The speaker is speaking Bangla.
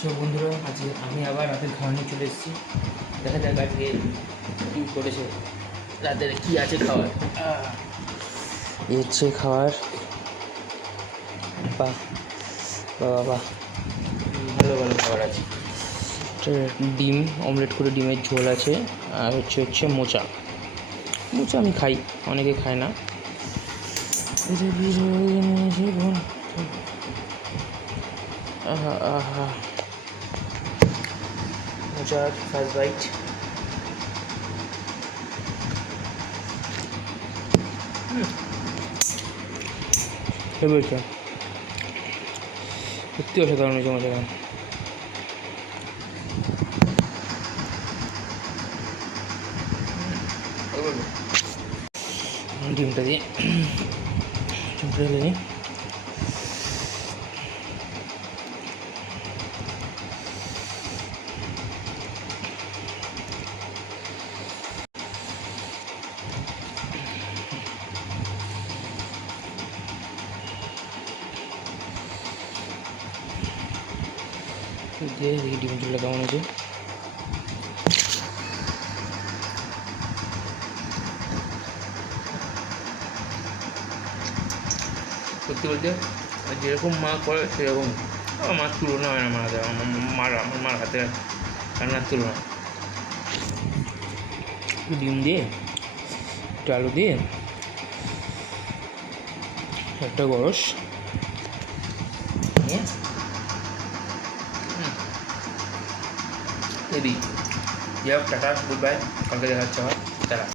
তো বন্ধুরা, আজকে আমি আবার রাতের খাওয়া নিয়ে চলে এসেছি। দেখা যাক আজকে কী করেছে, রাতের কী আছে খাওয়ার। এই হচ্ছে খাওয়ার। বাহ বাহ বাহ, ভালো ভালো খাবার আছে। ডিম অমলেট করে, ডিমের ঝোল আছে, আর হচ্ছে মোচা। মোচা আমি খাই, অনেকে খায় না। আহা আহা, মোচার ফার্স্ট বাইট। সত্যি অসাধারণ হয়েছে মোচাটা। ডিমটা দিয়ে দিই। দেখি ডিম ঝোলটা কেমন আছে। সত্যি বলতে যেরকম মা করে সেরকম আমার মার তুলনা হয় না। আমার মার হাতে রান্নার তুলনা। ডিম দিয়ে, একটু আলু দিয়ে, একটা গরস নিয়ে রেডি। Tata, good bye. কালকে দেখা হচ্ছে আবার। টাটা।